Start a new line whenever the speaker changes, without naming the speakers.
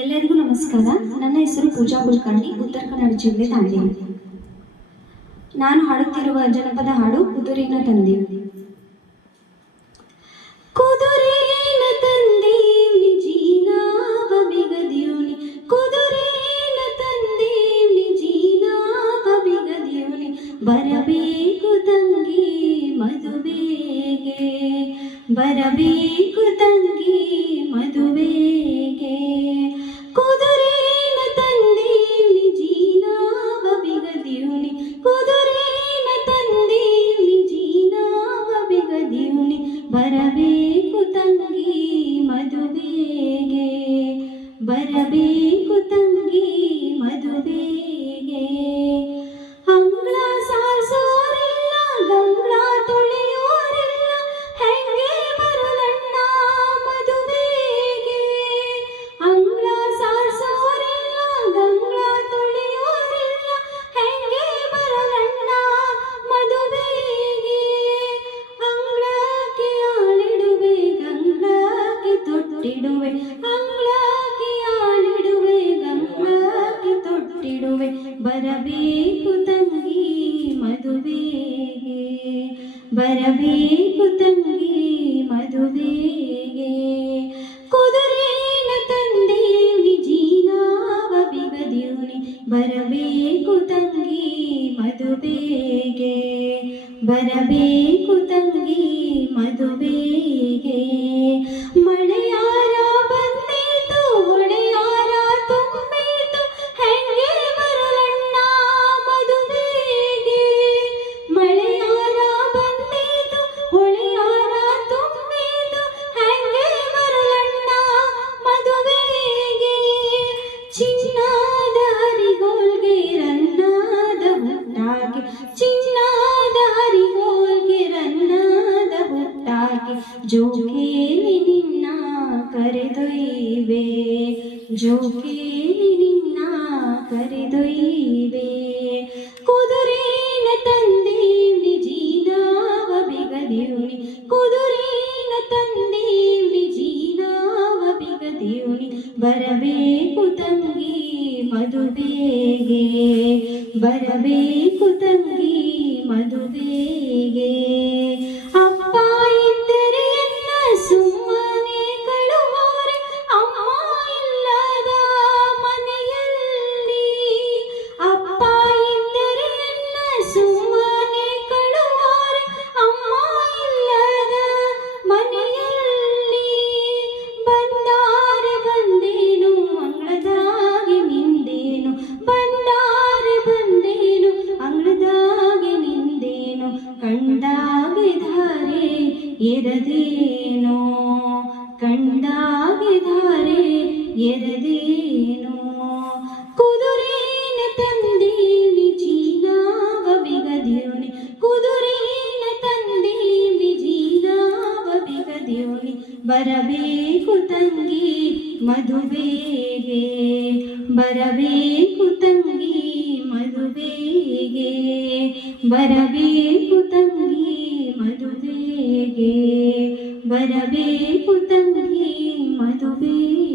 ಎಲ್ಲರಿಗೂ ನಮಸ್ಕಾರ. ನನ್ನ ಹೆಸರು ಪೂಜಾ ಕುಲಕರ್ಣಿ, ಉತ್ತರ ಕನ್ನಡ ಜಿಲ್ಲೆ ದಾಂಡೇಲಿ. ನಾನು ಹಾಡುತ್ತಿರುವ ಜನಪದ ಹಾಡು ಕುದುರಿನ ತಂದೆ. ಕುದುರೆನ ತಂದೇವ್ನಿ ಜೀನಾವ ಬಿಗದಿಯೋನಿ. ಕುದುರೆನ ತಂದೇವ್ನಿ ಜೀನಾವ ಬಿಗದಿಯೋನಿ. ಬರಬೇಕು ತಂಗಿ ಮದುವೆಗೆ, ಬರಬೇಕು ತಂಗಿ ಬರಬೇಕು ತಂಗಿ ತೊಟ್ಟಿಡುವೆ ಬರಬೇಕು ತಂಗಿ ಮದುವೆಗೆ ಬರಬೇಕು ತಂಗಿ ಮದುವೆಗೆ ಕುದುರೆನ ತಂದೇವ್ನಿ ಜೀನಾವ ಬಿಗದಿಯೋನಿ ಬರಬೇಕು ತಂಗಿ ಮದುವೆಗೆ ಬರಬೇಕು ತಂಗಿ ಚಿನ್ನದ ಹರಿಗೋಲ್ಗೆ ರನ್ನಾದ ಹುಟ್ಟಾಗಿ ಚಿನ್ನಾದ ಹರಿಗೋಲ್ಗೆ ರನ್ನಾದ ಹುಟ್ಟಾಗಿ ಜೋಗೇಲಿ ನಿನ್ನ ಕರೆದೊಯ್ಯಿವೆ ಜೋಗೇಲಿ ನಿನ್ನ ಕರೆದೊಯ್ಯಿವೆ. ಕುದುರೇನ ತಂದೇವ್ನಿ ಜೀನಾವ ಬಿಗದಿವ್ನಿ ಕುದುರೇನ ತಂದೇವ್ನಿ ಜೀನಾವ ಬಿಗದಿವ್ನಿ ಬರಬೇಕು ತಂಗಿ ಮದುವೆಗೆ ಬರಬೇಕು ತಂಗಿ ಮದುವೆಗೆ ಎರದೇನೋ ಕಂಡಾಗೆ ಧಾರೆ ಎರದೇನೋ ಕುದುರೆನ ತಂದೇವ್ನಿ ಜೀನಾವ ಬಿಗದಿಯೋನಿ ಕುದುರೆನ ತಂದೇವ್ನಿ ಜೀನಾವ ಬಿಗದಿಯೋನಿ ಬರಬೇಕು ತಂಗಿ ಮದುವೆಗೆ ಬರಬೇಕು ತಂಗಿ ಮದುವೆಗೆ ಬರಬೇಕು वरबे पुतंगी मधुबे